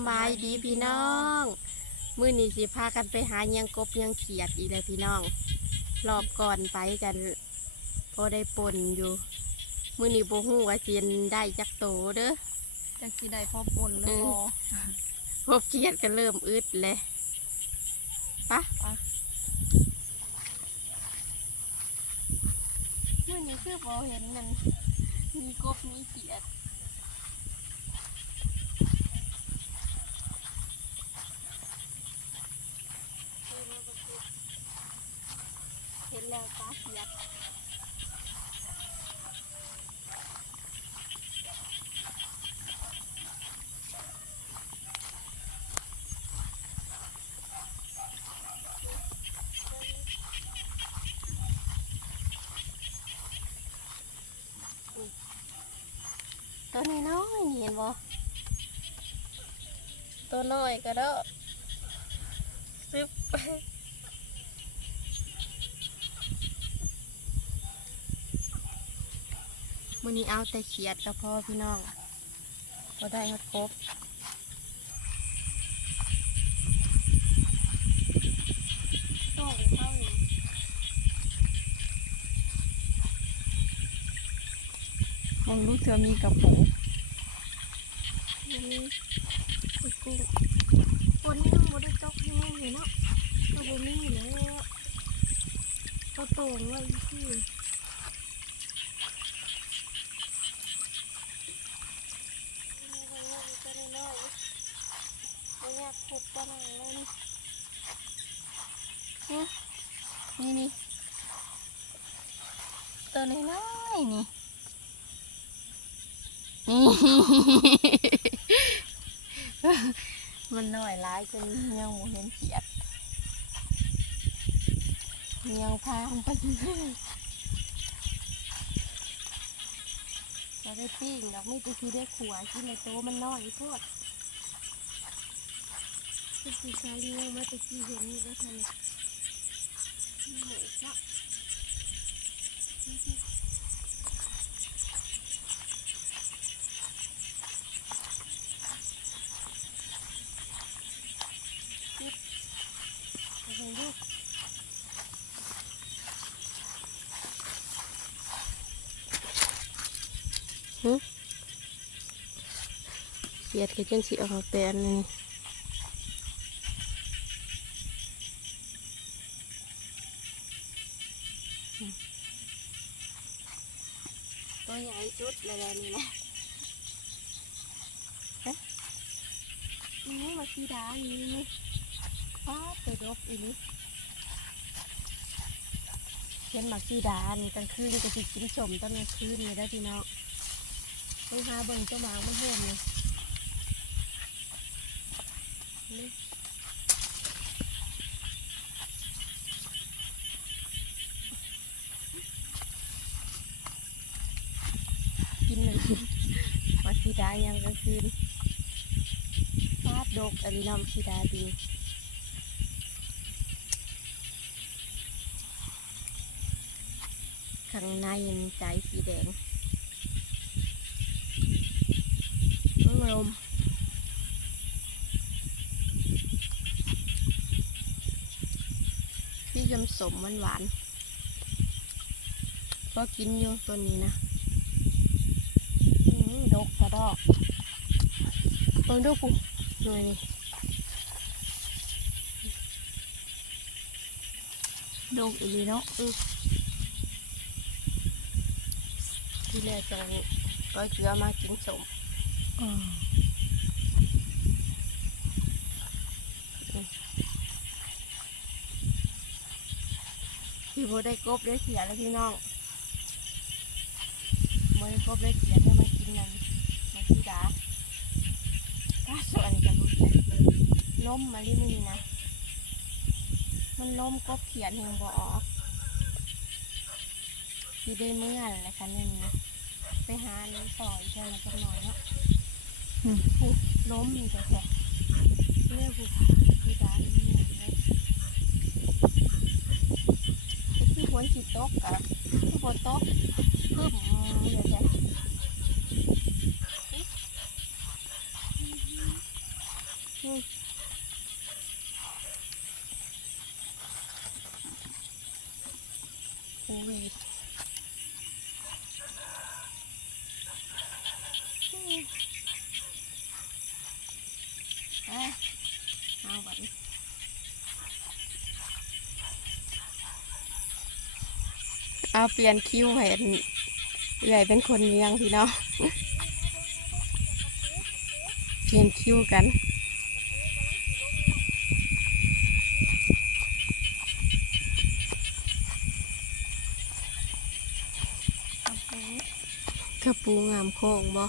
ำบายดีพี่น้อง มื้อนี้สิพากันไปหาเยังกบเยังเขียดอีกเลยพี่น้อง รอบก่อนไปกันพอได้ปนอยู่ มื้อนี้บ่ฮู้ว่าสิได้จักโตเด้อจักสิได้พ่อปนแล้วอืพมอพบเขียดก็เริ่มอึดเลยปะปะมื้อนี้คือบ่เห็นมันมีกบมีเขียด เห็น แล้วตาเขียดตัวนี้น้อยนี่เห็นบ่ตัวน้อยก็เด้อซึบ มื้อนี้เอาแต่เขียดก็พอพี่น้องก็ได้ฮอดครบมองลูกเธอมีกระโปงมันมีกุ้งบนนี้มันบ่ได้ตกยังไงเลยเนาะก็บ่มีแล้วก็โตงไว้ที่นี่นี่ ตัวน้อยๆนี่นี่มันหน้อยร้ายจนยังบ่เห็นเขียดยังพางไปเรื่อยจะได้ปิ้งดอกไม่ตะกี้ได้ขัวกินในโตมันน้อยโพดตะกี้ใช้เงี้ยมาตะกี้เห็นนี่ได้ทันเลยนี่เหรอจ๊ะ ไปดูลูกหึเขียดก็จนสิออกแต่อันนี้ตัวใหญ่สุดเลยแหละนี่นะเอ๊ะนี่มากีดาอยู่นี่ ป้าไปรบอีนี่เขียนหมักซีดานกลางคืนก็สิกินสมตอนกลางคืนเลยได้พี่น้องไปหาเบิ่งเจ้าหมาไม่เห็นเลยนี่กินเลยมักซีดายังกลางคืนฟาดดกอันนี้น้ำซีดาดี ข้างในมีใจสีแดงน้ำลมพี่จำสมหวานหวานก็กินอยู่ตัวนี้นะดกกระดอกเบิ่งดูกูหน่อยนี่ดงอีหลีเนาะ ที่แรกจังก็เจือมากินสมอืมพี่โบได้กบได้เสียแล้วพี่น้องโบได้กบได้เสียแล้วมากินนั่นมาที่ดาถ้าส่วนจะรู้สึกล้มมาลิมือนะ มันล้มกบเขียนแหงบ่ออกที่ได้เมื่ออะไรคะเนี่ยนะ ไปหาเลยในซอยเท่ไหรจังหน่อยเนาะอืม ผูกล้มมีแต่แสบเลือกผู้กคือร้านนี่นะเลยคือฝนจิตตกกับคือฝนตกคือมเดี๋ยวจะโควิ เปลี่ยนคิ้วให้อันเอื่อยเป็นคนเลี้ยงพี่น้องเปลี่ยนคิ้วกันกระปูงามโค้งบ่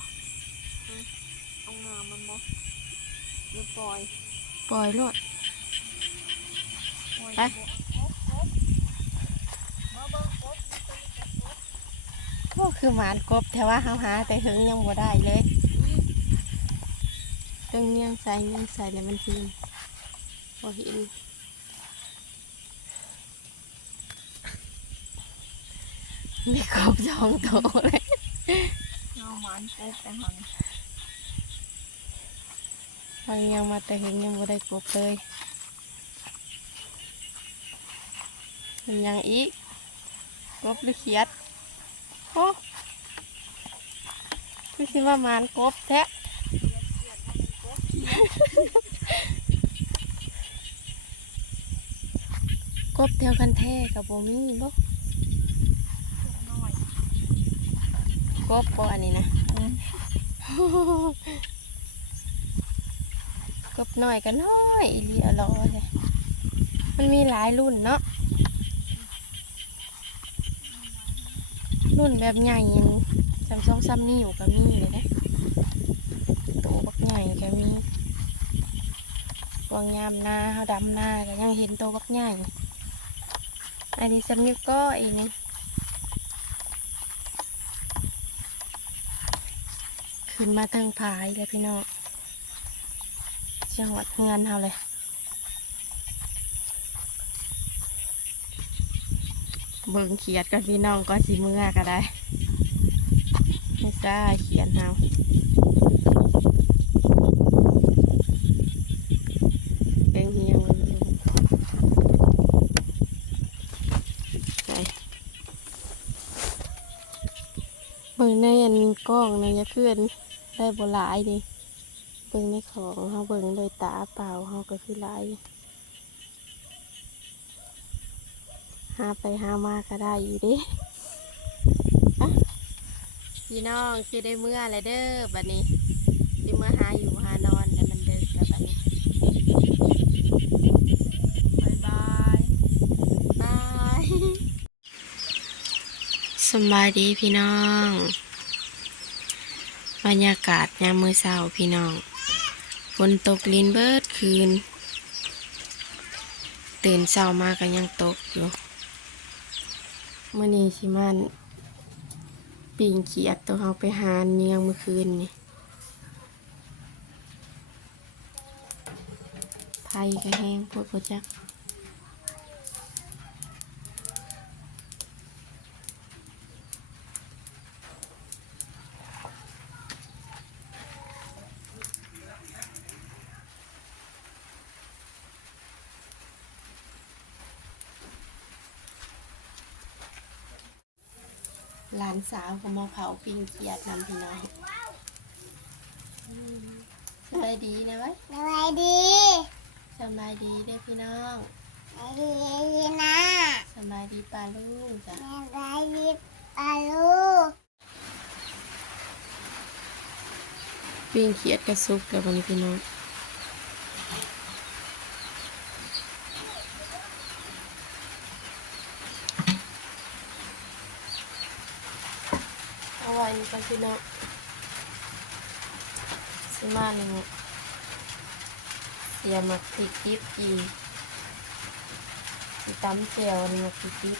เอางามมันบ่หรือปล่อย ปล่อยโลดป ล่อยไปก็คือหมานกบแต่ว่าเฮาหาแต่หึงยังบ่ได้เลยต้องเงี้ยงใส่เงี้ยงใส่แล้วมันทีบ่เห็นมีกบสองตัวเลยเอาหมันกบไปหันบางยังมาแต่หึงยังบ่ได้กบเลยมันยังอีกกบหรือเขียด โอ้คือสิว่ามานกบแท้กบแถวกันแท้กับโบมีบ่น้อยกบบ่อันนี้นะกบน้อยก็น้อยอีลีอะลอเลยมันมีหลายรุ่นเนาะ รุ่นแบบใหญ่ยังสามสองสามนิ้วก็มีเลยนะตัวบักใหญ่ก็มีวางยามหน้าเฮาดำหน้าก็ยังเห็นตัวบักใหญ่อันนี้สำนิ้วก็อีกนี่ขึ้นมาเทิงผายเลยพี่น้องจังหวัดเงินเฮาเลย เบิ่งเขียดกับพี่น้องก็สิเมื่อก็ได้ไม่ใช่เขียนเฮาเป็นเฮียงมันอยู่ไปเบิ่งในอันกล้องในยะเคลื่อนได้บ่หลายนี่เบิ่งในของเฮาเบิ่งโดยตาเปล่าเฮาก็คือหลาย หาไปหามาก็ได้อยู่เดิอะพี่น้องสิได้เมื่อไรเด้อบัดนี้สิเมื่อหาอยู่หานอนแต่มันเดินแล้วบัดนี้บายบายบายสำบายดีพี่น้อง บรรยากาศยามมื้อเช้าพี่น้องฝนตกลินเบิดคืน ตื่นเช้ามาก็ยังตกอยู่ มื่อนี้สิมันปีงเขียดตัวเขาไปหาเนียงเมื่อคืนนี่ไผ่ก็แห้งพวกโปรจัก หลานสาวของมาเผาปิงเขียดนำพี่น้องสบายดีนะไว้ยสวัสดีสบายดีเด้อพี่น้องสวัสดีนะสบายดีปลาลูกจ้ะสวัสดีปาลูกปิ้งเขียดกระซุกแล้ววันนี้พี่น้องานี่ก่อนพี่น้องสิมาหนึ่งเสียหมักพริกดิบอีกสิตำเจียวนี่หมักพริกดิบ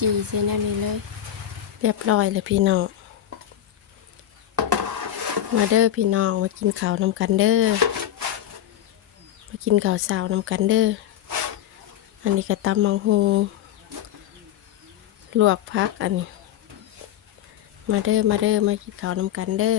จีเส้นอันนี้เลย เรียบร้อยเลยพี่น้อง มาเด้อพี่น้องมากินข้าวนำกันเด้อมากินข้าวสาวนำกันเด้ออันนี้ก็ตำมังฮูลวกพักอันนี้มาเด้อมาเด้อมากินข้าวนำกันเด้อ